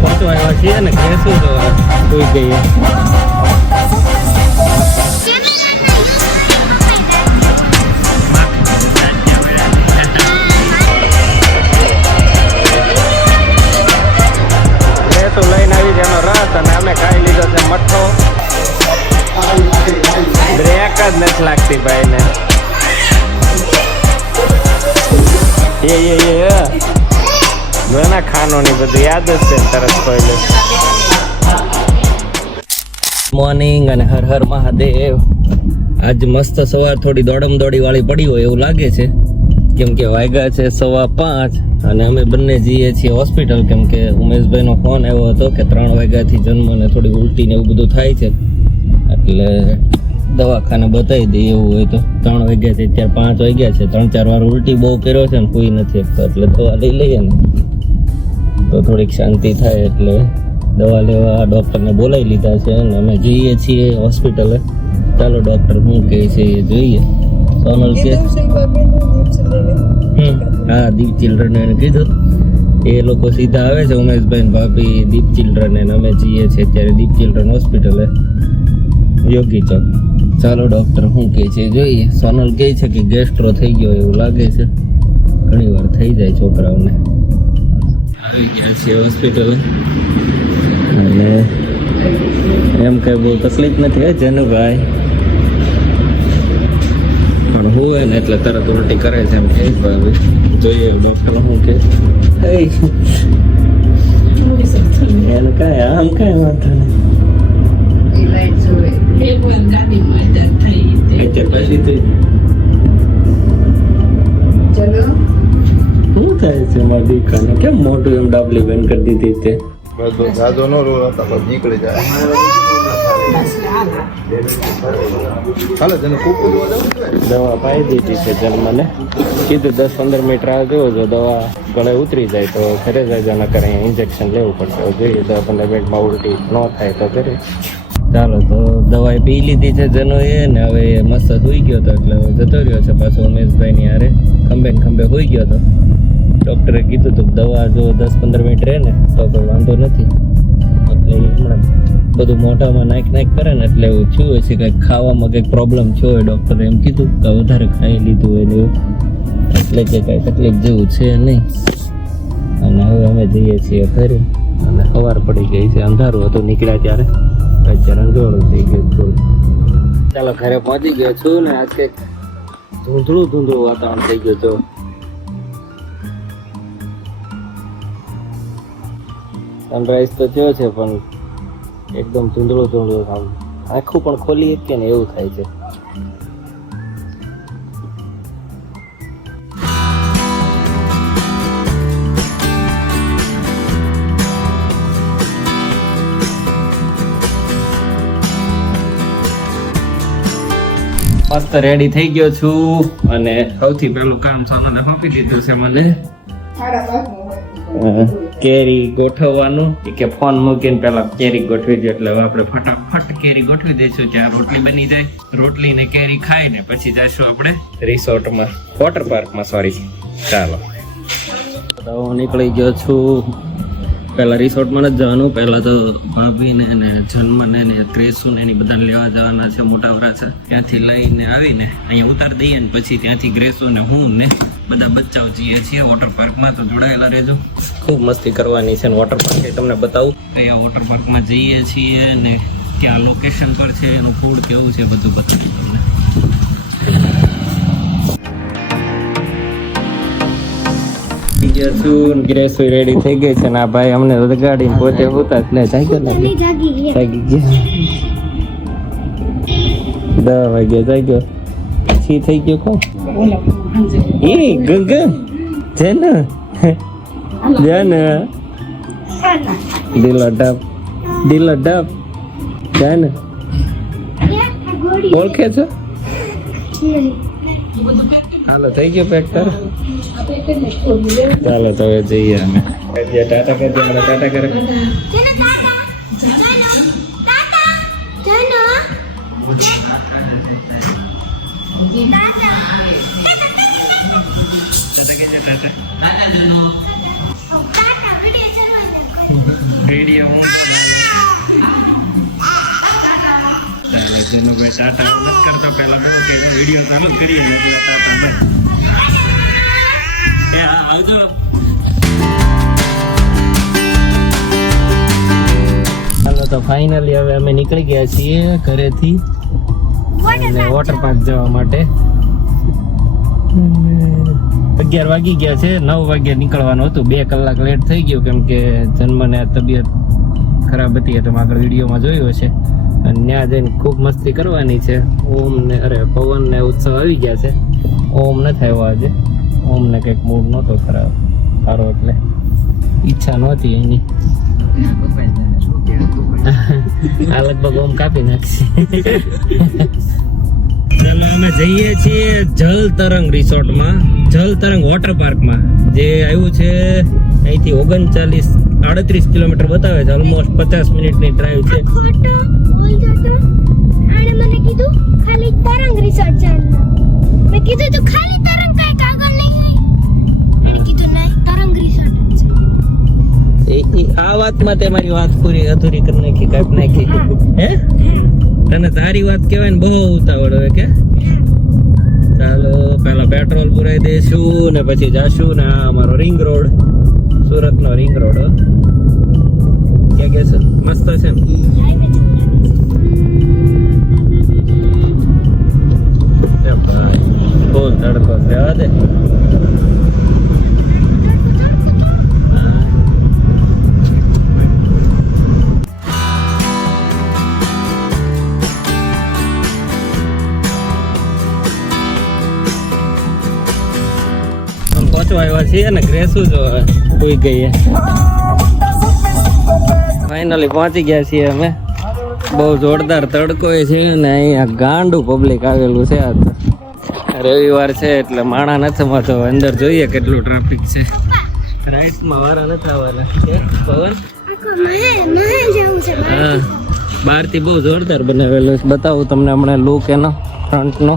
પહોંચવા આવ્યા છીએ ને કહેશું તો કોઈ ગઈ લઈને આવી જેનો રસ અને અમે ખાઈ લીધો છે મઠ્ઠો. બ્રેક જ નથી લાગતી ભાઈ ને. ખાનો ની બધું યાદ જ છે તરત પહેલે. મોર્નિંગ અને હર હર મહાદેવ. આજ મસ્ત સવાર થોડી દોડમ દોડી વાળી પડી હોય એવું લાગે છે, કેમ કે વાગ્યા છે 5:15 અને અમે બંને જઈએ છીએ હોસ્પિટલ, કેમ કે ઉમેશભાઈ નો ફોન આવ્યો હતો કે 3 વાગ્યાથી જન્મ ને થોડી ઉલટી ને એવું બધું થાય છે, એટલે દવાખાને બતાવી દઈએ એવું હોય તો. 3 વાગ્યાથી અત્યારે 5 વાગ્યા છે, 3-4 વાર ઉલટી બહુ કર્યો છે ને કોઈ નથી શકતો, એટલે દવા લઈ લઈએ ને તો થોડીક શાંતિ થાય, એટલે દવા લેવા ડૉક્ટરને બોલાવી લીધા છે અને અમે જઈએ છીએ હોસ્પિટલે. ચાલો ડૉક્ટર શું કહે છે એ જોઈએ. સોનલ કે હા દીપ ચિલ્ડ્રન એને કીધું, એ લોકો સીધા આવે છે ઉમેશભાઈ ને ભાભી દીપ ચિલ્ડ્રન, અને અમે જઈએ છીએ અત્યારે દીપ ચિલ્ડ્રન હોસ્પિટલે યોગી ચોક. ચાલો ડૉક્ટર શું કહે છે જોઈએ. સોનલ કહે છે કે ગેસ્ટ્રો થઈ ગયો એવું લાગે છે, ઘણી વાર થઈ જાય છોકરાઓને. આવી ગયા છે હોસ્પિટલ અને એમ કઈ બહુ તકલીફ નથી હે જનુભાઈ, પણ હોય ને એટલે તરત ઉલટી કરે છે એમ કે ભાઈ. જોઈએ ડૉક્ટર શું કે એને કાંઈ આમ કાંઈ વાંધો નહીં. પછી શું થાય છે મારા દીકરાને? કેમ મોટું એમ ડાબલી બંધ કરી દીધી તે? જાજો નો રોલ હતા પણ નીકળી જાય. દવા પાઈ દીધી છે જન્મને, કીધું 10-15 મિનિટ રાહ જોવો, જો દવા ગળે ઉતરી જાય તો ઘરે જાય, ન કરે ઇન્જેક્શન લેવું પડશે. જોઈએ 10-15 મિનિટમાં ઉલટી ન થાય તો ઘરે. ચાલો તો દવા પી લીધી છે જનોએ ને હવે મસ્ત સુઈ ગયો હતો, એટલે હવે જતો રહ્યો છે પાછો ઉમેશભાઈની હારે ખંભે સુઈ ગયો હતો. ડૉક્ટરે કીધું હતું દવા જો 10-15 મિનિટ રહે ને તો કોઈ વાંધો નથી, એટલે હમણાં બધું મોઢામાં નાખ કરે ને એટલે એવું થયું હોય છે, કંઈક ખાવામાં કંઈક પ્રોબ્લેમ થયો હોય. ડૉક્ટરે એમ કીધું કે વધારે ખાઈ લીધું હોય ને એવું, એટલે કે કાંઈ તકલીફ જેવું છે નહીં. અને હવે અમે જઈએ છીએ ઘરે, અને સવાર પડી ગઈ છે, અંધારું હતું નીકળ્યા ત્યારે, અત્યારે અંજોળું થઈ ગયું થોડું. ચાલો ઘરે પહોંચી ગયો છું ને આજ કંઈક ધૂંધળું વાતાવરણ થઈ ગયું તો સનરાઈઝ તો થયો છે પણ એકદમ ધૂંધળું આમ આંખું પણ ખોલી કે ને એવું થાય છે. મસ્ત રેડી થઈ ગયો છું અને સૌથી પહેલું કામ સોનાને સોંપી દીધું છે મને કેરી ગોઠવવાનું, કે ફોન મૂકીને પેલા કેરી ગોઠવી દે, એટલે હવે આપણે ફટાફટ કેરી ગોઠવી દઈશું ત્યાં રોટલી બની જાય. રોટલી ને કેરી ખાઈને પછી જઈશું આપણે રિસોર્ટમાં, વોટર પાર્કમાં, સોરી. ચાલો તો હું નીકળી ગયો છું. પહેલા રિસોર્ટમાં જ જવાનું, પહેલા તો ભાભીને ને જન્મને ને ક્રેસુને એની બધાને લેવા જવાના છે, મોટા વરાછા. ત્યાંથી લઈને આવીને અહીંયા ઉતારી દઈએ ને પછી ત્યાંથી ગ્રેસુ ને હું ને બધા બચ્ચાઓ જઈએ છીએ વોટર પાર્કમાં. તો જોડાયેલા રહેજો, ખૂબ મસ્તી કરવાની છે. વોટર પાર્ક તમને બતાવું કયા વોટર પાર્કમાં જઈએ છીએ ને ક્યાં લોકેશન પર છે, એનું ફૂડ કેવું છે બધું બતાવી તમને. ગ્રેસુ રેડી થઈ ગઈ છે ને ભાઈ અમને ગાડી પોતે હોતા ને જાગી ગયા 10 વાગ્યા જાગ્યો પછી થઈ ગયો કોણ એ ગંગ જન દિલ ડબ જન ઓળખે છો? હાલો થઈ ગયો પેક તારે? ચાલો તો હવે જઈએ અમે. ટાટા કરી દે, મને ટાટા કરે. ટાટા કે છે ટાટા વિડીયો હું ચાલો જનુભાઈ ટાટા નથી કરતા પહેલા બહુ કે વિડીયો ચાલુ કરીએ ને એટલે ટાટા એ આવજો ચાલો તો ફાઇનલી હવે અમે નીકળી ગયા છીએ ઘરેથી અને વોટર પાર્ક જવા માટે 11 વાગી ગયા છે 9 વાગ્યે નીકળવાનું હતું 2 કલાક લેટ થઈ ગયું કેમ કે જન્મને તબિયત ખરાબ હતી એ તમે આગળ વિડીયોમાં જોયું હશે અને ત્યાં જઈને ખૂબ મસ્તી કરવાની છે ઓમ ને પવન ને ઉત્સવ આવી ગયા છે ઓમ નથી આવ્યો આજે ઓમને કંઈક મૂડ નહોતો ખરાબ સારો એટલે ઈચ્છા નહોતી એની આ લગભગ ઓમ કાપી નાખશે ચાલો અમે જઈએ છીએ જલ તરંગ રિસોર્ટમાં જલ તરંગ વોટર પાર્કમાં જે આવ્યું છે અહીંથી 38 કિલોમીટર બતાવે છે ઓલમોસ્ટ 50 મિનિટની ડ્રાઈવ છે આને મને કીધું ખાલી તરંગ રિસોર્ટ ચાલના મેં કીધું તો ખાલી તરંગ કઈ કાગળ નહીં એને કીધું નહીં તરંગ રિસોર્ટ આ વાતમાં તે મારી વાત પૂરી અધૂરી કરી નાખી કાપી નાખી હે તને તારી વાત કહેવાય ને બહુ ઉતાવળ હોય કે ચાલો પહેલા પેટ્રોલ પુરાઈ દઈશું ને પછી જાશું ને આ અમારો રિંગ રોડ સુરતનો રિંગ રોડ ક્યાં કે છે મસ્ત છે ને ફૂલ તડકો છે હા દે આવ્યા છીએ ને ગ્રેસુ જો કોઈ ગઈ ફાઇનલી પહોંચી ગયા છીએ અમે બહુ જોરદાર તડકો છે ને અહીંયા ગાંડું પબ્લિક આવેલું છે આ રવિવાર છે એટલે માણા નથી મળતો અંદર જોઈએ કેટલું ટ્રાફિક છે રાઈટમાં વારા નથી આવવાના પવન હા બહારથી બહુ જોરદાર બનાવેલો છે બતાવું તમને હમણાં લુક એનો ફ્રન્ટનો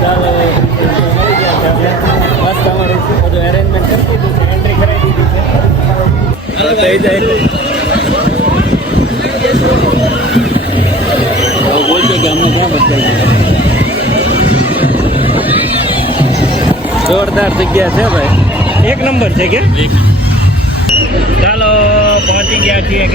ચાલો બસ તમારું બધું અરેન્જમેન્ટ કરી દીધું છે એન્ટ્રી કરાવી દીધી છે થઈ જાય બોલજો કે અમને ક્યાં બતાવી જોરદાર જગ્યા છે ભાઈ 1 નંબર છે કે ચાલો પહોંચી ગયા છીએ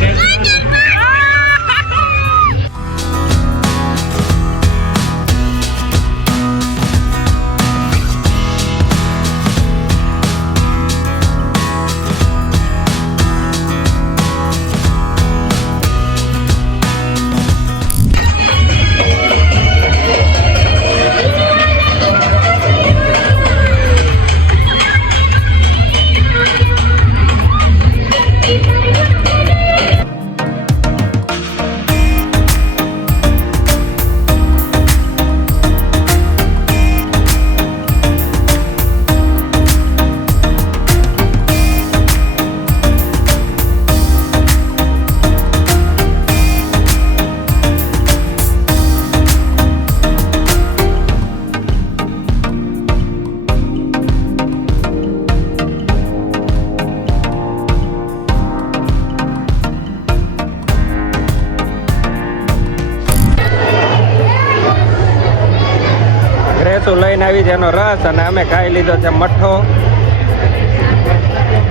લઈને આવી જેનો રસ અને અમે ખાઈ લીધો છે મઠ્ઠો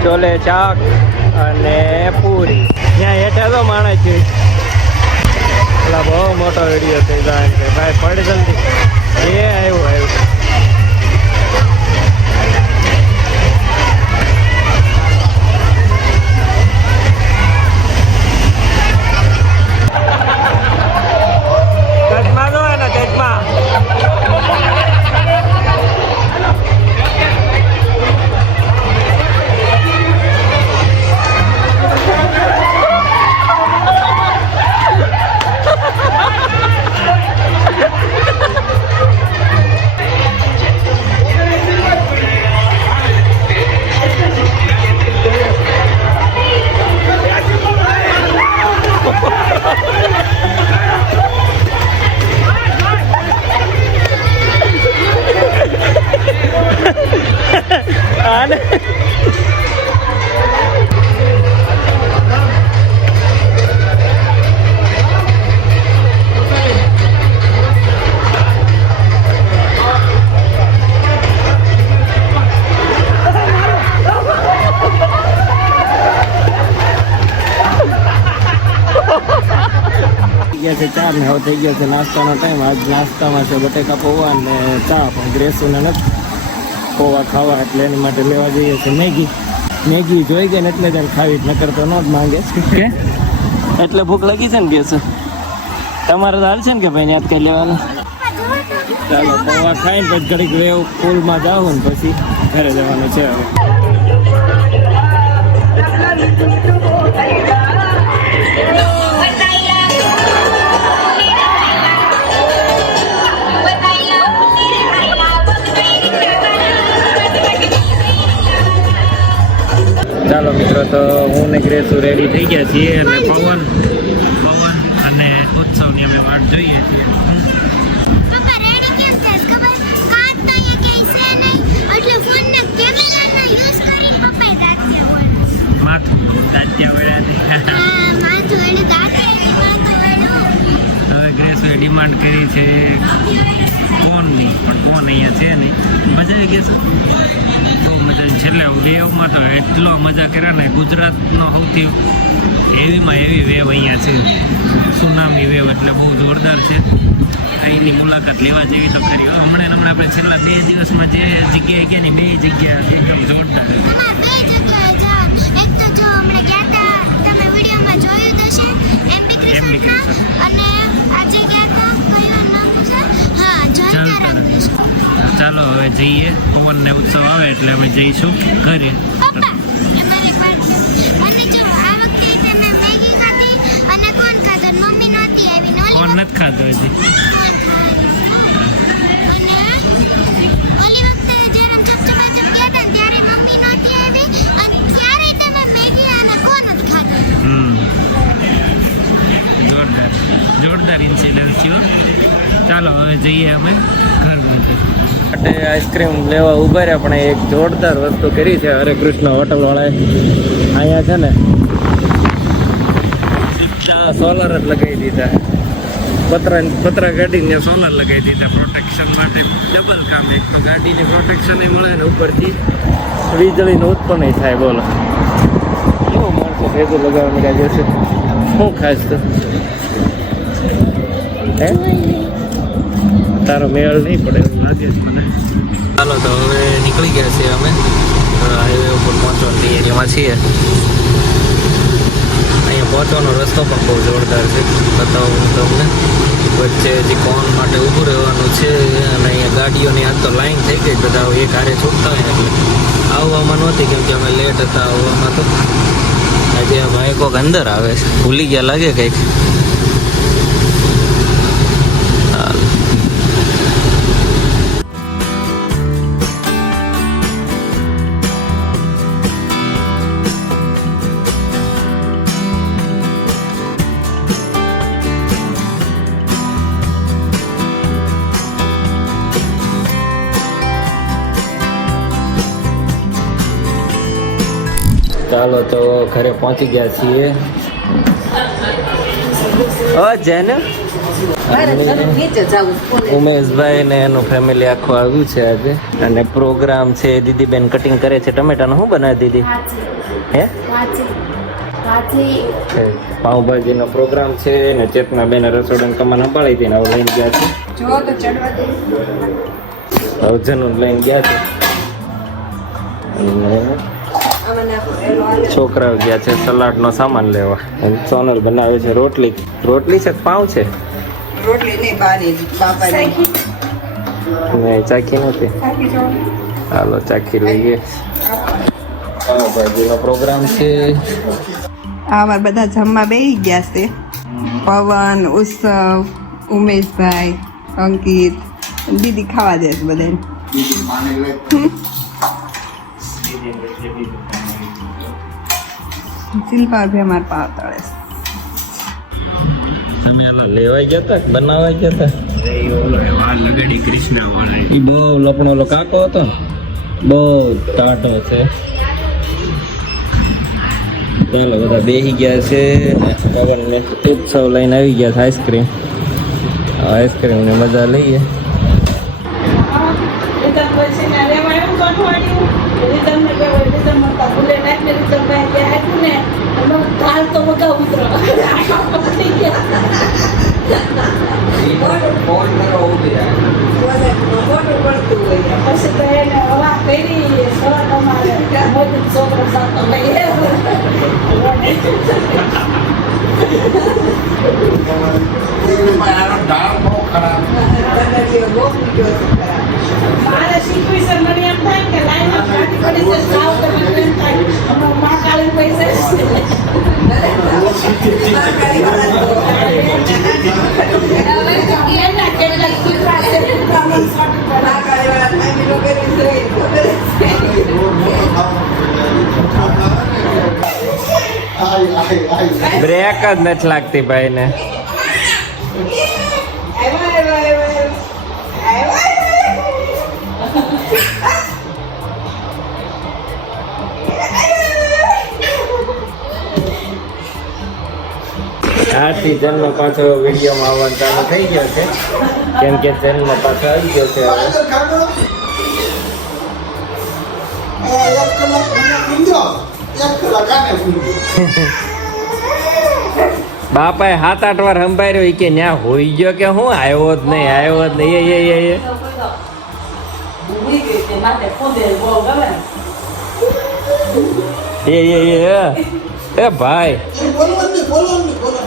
ચોલે ચાક અને પૂરી ત્યાં હેઠા તો માણસ છે એટલે બહુ મોટો વિડીયો થઈ જાય કે ભાઈ પડી જલ્દી એ આવ્યું ગયા છે 4 ને હવે થઈ ગયો છે નાસ્તાનો ટાઈમ. આજ નાસ્તામાં છે બટેકા પૌવા અને ચા. પણ ગ્રેસુને નથી પૌવા ખાવા એટલે એની માટે લેવા જઈએ છે મેગી. મેગી જોઈ ગઈ ને એટલે જ ખાવી જ નકર તો ન જ માંગે કે એટલે ભૂખ લાગી છે ને ગેસ. તમારે તો હાલ છે ને કે ભાઈ યાદ કરી લેવાના. ચાલો પૌવા ખાઈને પછી ઘડીક વેવ પુલમાં જાવ ને પછી ઘરે જવાનું છે હવે. ચાલો મિત્રો, તો હું ને ગ્રેસુ રેડી થઈ ગયા છીએ અને પવન અને ઉત્સવની અમે વાટ જોઈએ છીએ. પપ્પા રેડી કેમ છે ખબર? કાચ તો અહીંયા કઈ છે નહીં એટલે ફોન ના કેમેરાનો યુઝ કરી પપ્પાએ દાંત્યા વળ્યા. માથું દાંત્યા વળ્યા. હા માથું એનું દાંત્યા માથું એનું. હવે ગ્રેસુએ ડિમાન્ડ કરી છે કોનની, પણ કોન અહીંયા છે નહીં. મજા આવી ગઈ છે, બહુ મજા આવી. છેલ્લે વેવમાં તો એટલો મજા કર્યા ને. ગુજરાતનો સૌથી એવીમાં એવી વેવ અહીંયા છે, સુનામી વેવ, એટલે બહુ જોરદાર છે. અહીંની મુલાકાત લેવા જેવી તો ખરી. હમણાં આપણે છેલ્લા 2 દિવસમાં જે જગ્યાએ ગયા ને 2 જગ્યા એકદમ જોરદાર. તમારે બે જગ્યાએ જાઓ. એક તો જો હમણાં ગયા હતા તમે વિડીયોમાં જોયું તો છે એમપી ક્રિસમસમાં, અને આજે ગયા હતા કયું નામ છે? હા જલતારા ક્રિસમસ. ચાલો હવે જઈએ. પવન ને ઉત્સવ આવે એટલે અમે જઈશું ઘરે. પપ્પા અમારે એક વાત છે. અને જો આ વખતે તમે મેગી ખાધી અને કોણ ખાધો? મમ્મી નહોતી આવી ને કોણ નથી ખાધો હજી. અને ઓલી વખતે જ્યારે ચપચપાચપ ગયા હતા ને ત્યારે મમ્મી નહોતી આવી અને ત્યારે તમે મેગી અને કોણ જ ખાધો. જોરદાર ઇન્સિડન્સ થયો. ચાલો હવે જઈએ અમે ઘર માટે. આઈસ્ક્રીમ લેવા ઉભા રહ્યા, પણ એક જોરદાર વસ્તુ કરી છે હરે કૃષ્ણ હોટલ વાળાએ. અહીંયા છે ને સોલર જ લગાવી દીધા. પતરા ગાડીને સોલર લગાવી દીધા પ્રોટેક્શન માટે. ડબલ કામ, એક તો ગાડીની પ્રોટેક્શન મળે ને ઉપરથી વીજળીનું ઉત્પન્ન થાય. બોલો કેવો માણસો ભેગું લગાવવા મળ્યા જશે. શું ખાસ તો હે તારો મેળ નહીં પડે એવું લાગે છે મને. ચાલો તો હવે નીકળી ગયા છીએ અમે. હાઈવે ઉપર પહોંચવાની તૈયારીમાં છીએ. અહીંયા પહોંચવાનો રસ્તો પણ બહુ જોરદાર છે, બતાવું હું તમને. વચ્ચે હજી કોન માટે ઊભું રહેવાનું છે અને અહીંયા ગાડીઓની આજ તો લાઈન થઈ ગઈ. બધા એક હારે છૂટતા હોય એટલે આવવામાં નહોતી, કેમ કે અમે લેટ હતા આવવામાં. તો આજે આ ભાઈ કોક અંદર આવે છે, ભૂલી ગયા લાગે કંઈક. ચાલો તો ઘરે પહોંચી ગયા છીએ. જેને ઉમેશભાઈ ને એનું ફેમિલી આખું આવ્યું છે આજે, અને પ્રોગ્રામ છે. દીદીબેન કટિંગ કરે છે ટમેટાનું. શું બનાવે દીદી? હે પાઉંભાજીનો પ્રોગ્રામ છે ને. ચેતનાબેન રસોડાની કમાન સંભાળી હતી ને હવે લઈને ગયા છે. હવે જનું લઈને ગયા છે. છોકરાઓ ગયા છે સલાડનો સામાન લેવા. સોનલ બનાવે છે રોટલી. રોટલી છે પાઉં છે? મેં ચાખી નથી. હાલો ચાખી લઈએ. પાઉંભાજીનો પ્રોગ્રામ છે. આવા બધા જમવા બેસી ગયા છે. પવન, ઉત્સવ, ઉમેશભાઈ, અંકિત, દીદી ખાવા દે છે બધાને. શિલ્પા ભી અમાર પાવ તળે. તમે આલા લેવાઈ ગયા હતા બનાવવા ગયા હતા? આ લગડી કૃષ્ણ વાળા એ બહુ લપણો ઓલો કાકો હતો, બહુ ટાટો છે. ચાલો બધા બેસી ગયા છે. પવન ને ઉત્સવ લઈને આવી ગયા છે આઈસ્ક્રીમ. આઈસ્ક્રીમ ની મજા લઈએ. પછી તો એને હવા કરી સર અમારે મોદી છોકરો સાથે મારે શીખવી છે મને એમ થાય કે લાઈનમાં પાર્ટી કરી છે સાવ તો મને એમ થાય હમણાં મા કાળી પૈસા એના કેટલાક કૂતરા છે બ્રેક જ નથી લાગતી ભાઈ ને. આથી જન્મ પાછો વિડીયોમાં આવવાનું ચાલુ થઈ ગયો છે, કેમ કે જન્મ પાછો આવી ગયો છે હવે. બાપાએ 7-8 વાર સંભાળ્યો કે ન્યા હોઈ ગયો કે હું આવ્યો જ નહીં, આવ્યો જ નહીં. એ ભાઈ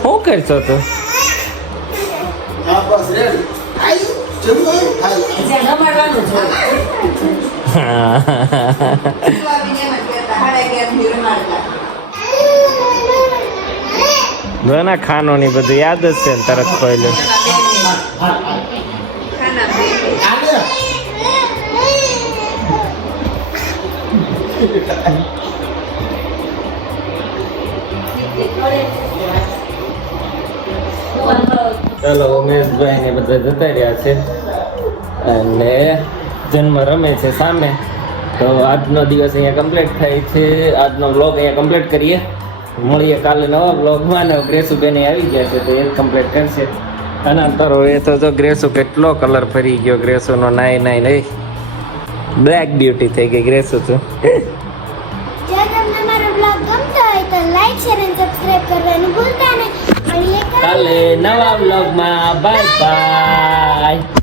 શું કરશો તું? ના ખાનો ની બધું યાદ જ છે ને તરત ખોઈ ચાલો ઉમેશભાઈ ને બધા જતા રહ્યા છે અને જન્મ રમે છે સામે. તો આજનો દિવસ અહીંયા કમ્પ્લીટ થાય છે. આજનો વ્લોગ અહીંયા કમ્પ્લીટ કરીએ. મળીએ કાલે નવા વ્લોગમાં. ને ગ્રેસુબેન આવી ગયા છે તો એ કમ્પ્લીટ કરશે. અને અંતરો એ તો જો ગ્રેસુ કેટલો કલર ફરી ગયો. ગ્રેસુનો નાઈ નહીં બ્લેક બ્યુટી થઈ ગઈ ગ્રેસુ તો. જો તમને મારો બ્લોગ ગમતો હોય તો લાઈક શેર અને સબસ્ક્રાઇબ કરવાનું ભૂલતા નહીં. મળીએ કાલે નવા વ્લોગમાં. Bye bye.